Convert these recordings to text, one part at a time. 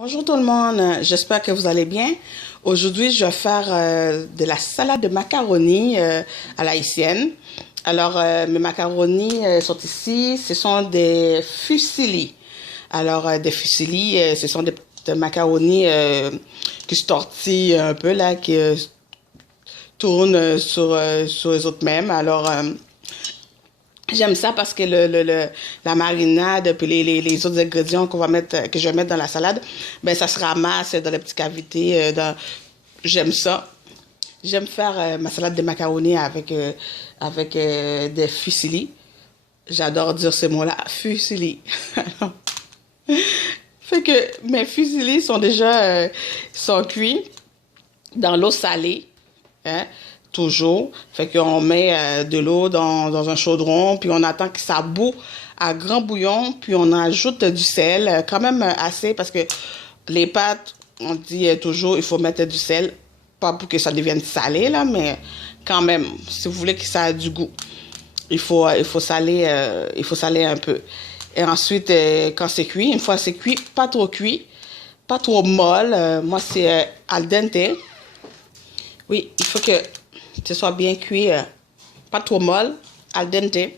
Bonjour tout le monde, j'espère que vous allez bien. Aujourd'hui, je vais faire de la salade de macaroni à la haïtienne. Alors, mes macaronis sont ici, ce sont des fusilli. Alors, des fusilli, ce sont des macaronis qui se tortillent un peu, là, qui tournent sur les autres mêmes. Alors, j'aime ça parce que la marinade puis les autres ingrédients qu'on va mettre, que je vais mettre dans la salade, ben ça se ramasse dans les petites cavités. J'aime ça. J'aime faire ma salade de macaroni avec des fusilli. J'adore dire ce mot-là, fusilli. Fait que mes fusilli sont déjà sont cuits dans l'eau salée. Hein, toujours. Fait qu'on met de l'eau dans un chaudron, puis on attend que ça bout à grand bouillon, puis on ajoute du sel, quand même assez, parce que les pâtes, on dit toujours, il faut mettre du sel, pas pour que ça devienne salé, là, mais quand même, si vous voulez que ça ait du goût, il faut saler un peu. Et ensuite, quand c'est cuit, une fois c'est cuit, pas trop molle, moi c'est al dente. Oui, il faut que ce soit bien cuit, pas trop molle, al dente.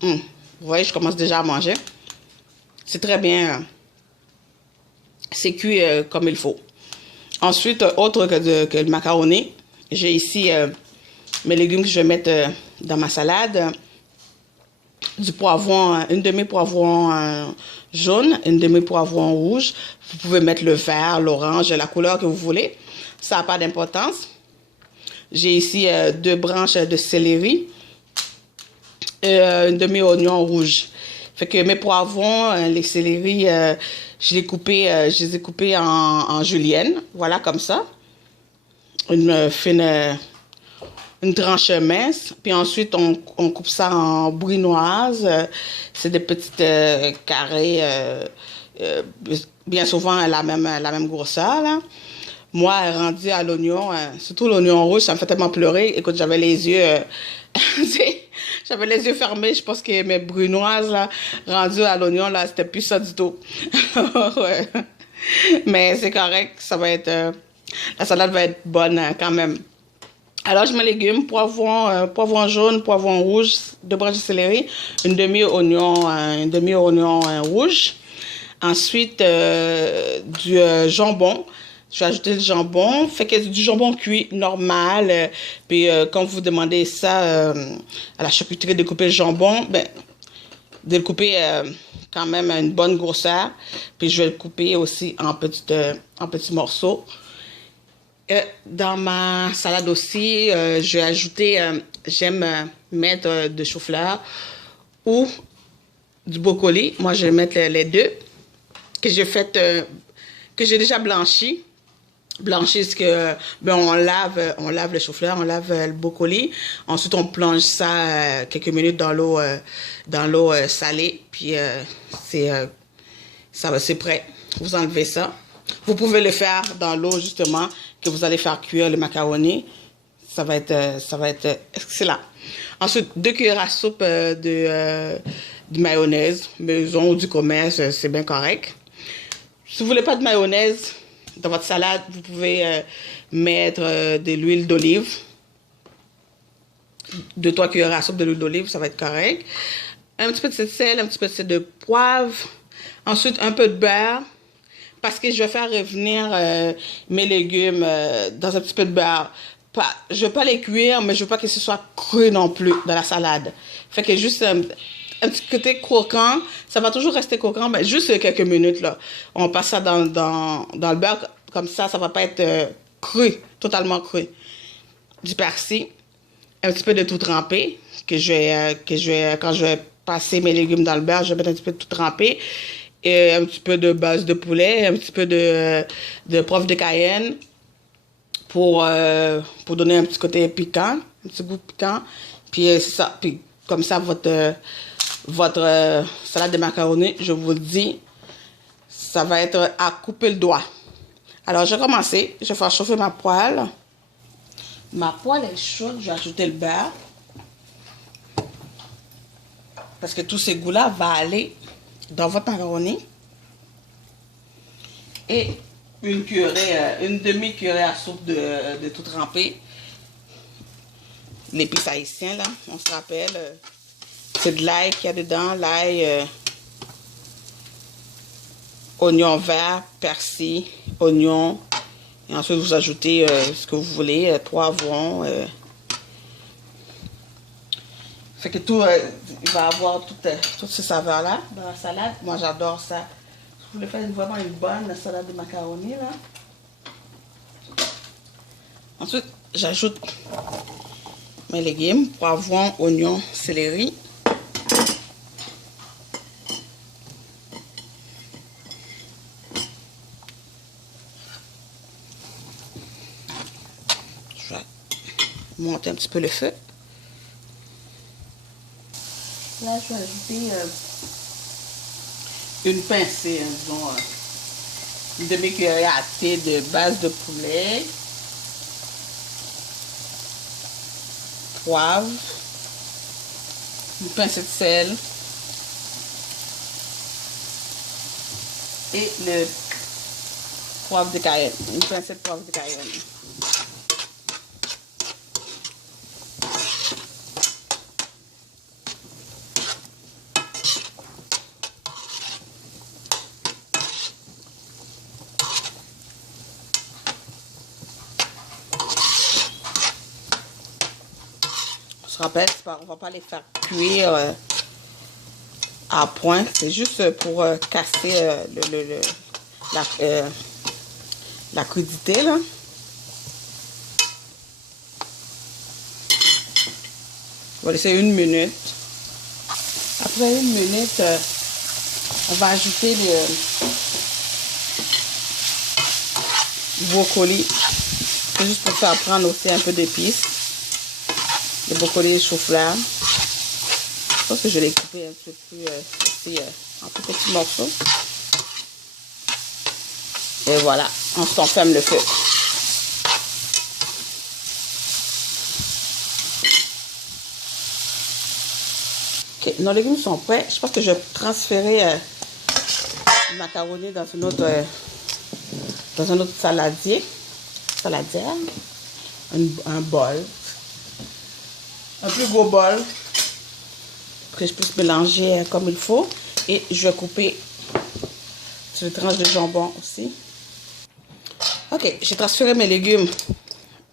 Vous voyez, je commence déjà à manger. C'est très bien, c'est cuit comme il faut. Ensuite, autre que le macaroni, j'ai ici mes légumes que je vais mettre dans ma salade. Du poivron, une demi-poivron jaune, une demi-poivron rouge. Vous pouvez mettre le vert, l'orange, la couleur que vous voulez. Ça n'a pas d'importance. J'ai ici deux branches de céleri et une demi-oignon rouge. Fait que mes poivrons, les céleri, je les ai coupés en julienne. Voilà, comme ça. Une tranche mince. Puis ensuite, on coupe ça en brunoise. C'est des petites carrés, bien souvent la même grosseur, là. Moi, rendu à l'oignon, surtout l'oignon rouge, ça me fait tellement pleurer. Écoute, j'avais les yeux, j'avais les yeux fermés. Je pense que mes brunoises, là, rendues à l'oignon, là, c'était plus ça du tout. Ouais. Mais c'est correct, ça va être, la salade va être bonne quand même. Alors, je mets les légumes, poivron jaune, poivron rouge, deux branches de céleri, une demi-oignon rouge. Ensuite, du jambon. Je vais ajouter le jambon. Fait que du jambon cuit normal. Puis quand vous demandez ça à la charcuterie de couper le jambon, ben, de le couper quand même à une bonne grosseur. Puis je vais le couper aussi en petits morceaux. Dans ma salade aussi, je vais ajouter, j'aime mettre de chou-fleur ou du brocoli. Moi, je vais mettre les deux que j'ai fait, que j'ai déjà blanchi. Blanchir, ce que ben on lave le chou-fleur, on lave le brocoli. Ensuite, on plonge ça quelques minutes dans l'eau salée. Puis c'est prêt. Vous enlevez ça. Vous pouvez le faire dans l'eau justement que vous allez faire cuire le macaroni. Ça va être excellent. Ensuite, 2 cuillères à soupe de mayonnaise, maison ou du commerce, c'est bien correct. Si vous voulez pas de mayonnaise dans votre salade, vous pouvez mettre de l'huile d'olive. 2-3 cuillères à soupe de l'huile d'olive, ça va être correct. Un petit peu de sel, un petit peu de poivre. Ensuite, un peu de beurre. Parce que je vais faire revenir mes légumes dans un petit peu de beurre. Je ne veux pas les cuire, mais je ne veux pas que ce soit cru non plus dans la salade. Fait que juste un petit côté croquant. Ça va toujours rester croquant, mais juste quelques minutes, là. On passe ça dans le beurre. Comme ça ne va pas être cru, totalement cru. Du persil. Un petit peu de tout trempé. Quand je vais passer mes légumes dans le beurre, je vais mettre un petit peu de tout trempé. Et un petit peu de base de poulet, un petit peu de poivre de Cayenne pour donner un petit côté piquant, un petit goût piquant. Puis c'est ça. Puis comme ça, votre salade de macaroni, je vous le dis, ça va être à couper le doigt. Alors, je vais commencer. Je vais faire chauffer ma poêle. Ma poêle est chaude. Je vais ajouter le beurre. Parce que tous ces goûts-là vont aller dans votre macaroni. Et une cuillerée, une demi-cuillerée à soupe de tout trempé. L'épice haïtien, là, on se rappelle. C'est de l'ail qu'il y a dedans, l'ail, oignon vert, persil, oignon. Et ensuite, vous ajoutez ce que vous voulez, poivron. Fait que tout, il va avoir toutes ces saveurs-là dans la salade. Moi, j'adore ça. Je voulais faire vraiment une bonne salade de macaroni, là. Ensuite, j'ajoute mes légumes, poivron, oignon, céleri. Je vais monter un petit peu le feu. Là, je vais ajouter une pincée, hein, disons, une demi-cuillerée à thé de base de poulet. Poivre, une pincée de sel et le poivre de Cayenne, une pincée de poivre de Cayenne. Je rappelle, on ne va pas les faire cuire à point. C'est juste pour casser la crudité, là. On va laisser 1 minute. Après 1 minute, on va ajouter le brocoli. C'est juste pour faire prendre aussi un peu d'épices. Le brocoli et le chou-fleur. Je pense que je l'ai coupé un peu plus aussi, en plus petits morceaux. Et voilà, ensuite on ferme le feu. Ok, nos légumes sont prêts. Je pense que je vais transférer le macaroni dans un autre saladière, un bol. Un plus gros bol pour que je puisse mélanger comme il faut. Et je vais couper sur une tranche de jambon aussi. Ok, j'ai transféré mes légumes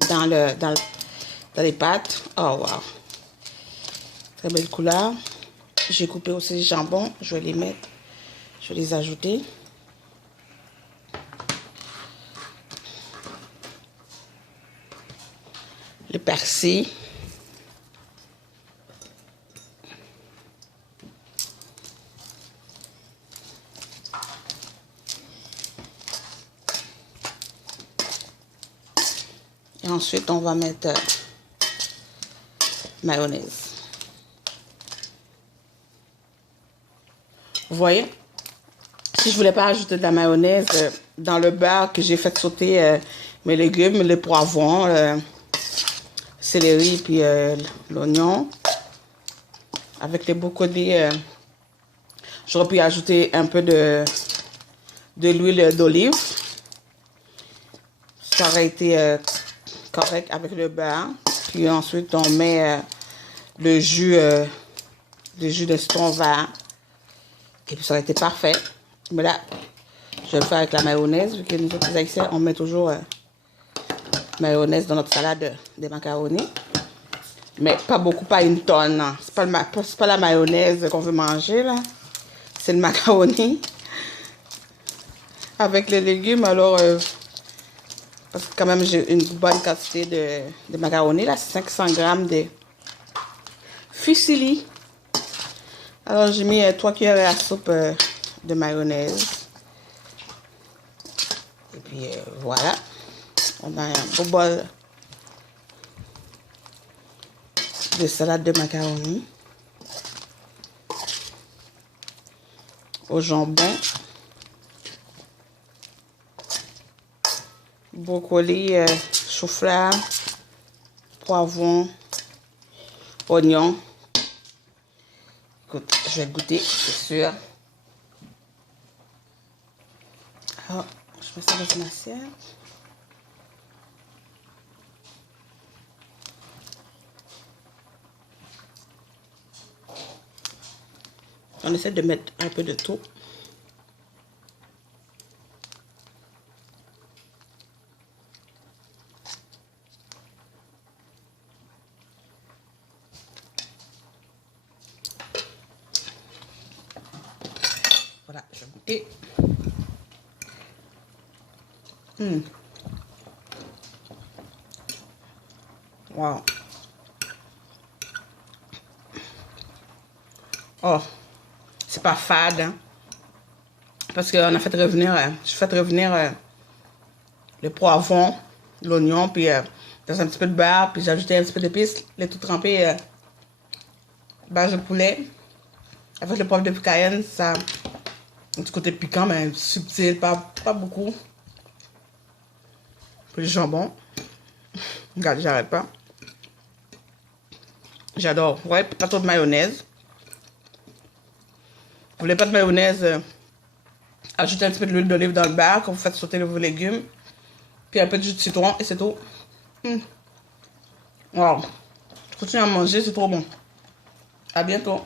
dans les pâtes. Oh wow! Très belle couleur. J'ai coupé aussi les jambons. Je vais les ajouter. Le persil. Et ensuite, on va mettre mayonnaise. Vous voyez? Si je voulais pas ajouter de la mayonnaise dans le beurre que j'ai fait sauter mes légumes, les poivrons, céleri puis l'oignon, avec les brocolis, j'aurais pu ajouter un peu de l'huile d'olive. Ça aurait été correct avec le beurre. Puis ensuite, on met le jus de citron vert. Et puis ça aurait été parfait. Mais là, je vais le faire avec la mayonnaise. Vu que nous autres, les Haïtiens, on met toujours mayonnaise dans notre salade de macaroni. Mais pas beaucoup, pas une tonne. C'est pas la mayonnaise qu'on veut manger, là. C'est le macaroni. Avec les légumes, alors... parce que quand même, j'ai une bonne quantité de macaroni, là. 500 grammes de fusilli. Alors, j'ai mis 3 cuillères à soupe de mayonnaise. Et puis, voilà. On a un beau bol de salade de macaroni au jambon, brocoli, chou-fleur, poivron, oignon. Écoute, je vais goûter, c'est sûr. Alors, je je mets ça dans une assiette. On essaie de mettre un peu de tout. Voilà, je vais goûter. Wow. Oh, c'est pas fade, hein? Parce qu'on a fait revenir, je fais revenir le poivron, l'oignon, puis dans un petit peu de beurre, puis j'ai ajouté un petit peu d'épices, les tout trempé base de poulet. Avec le poivre de cayenne, ça a un petit côté piquant, mais subtil, pas beaucoup. Puis le jambon. Regarde, j'arrête pas. J'adore. Ouais, pas trop de mayonnaise. Vous voulez pas de mayonnaise, ajoutez un petit peu de l'huile d'olive dans le beurre quand vous faites sauter vos légumes. Puis un peu de jus de citron et c'est tout. Wow. Je continue à manger, c'est trop bon. À bientôt.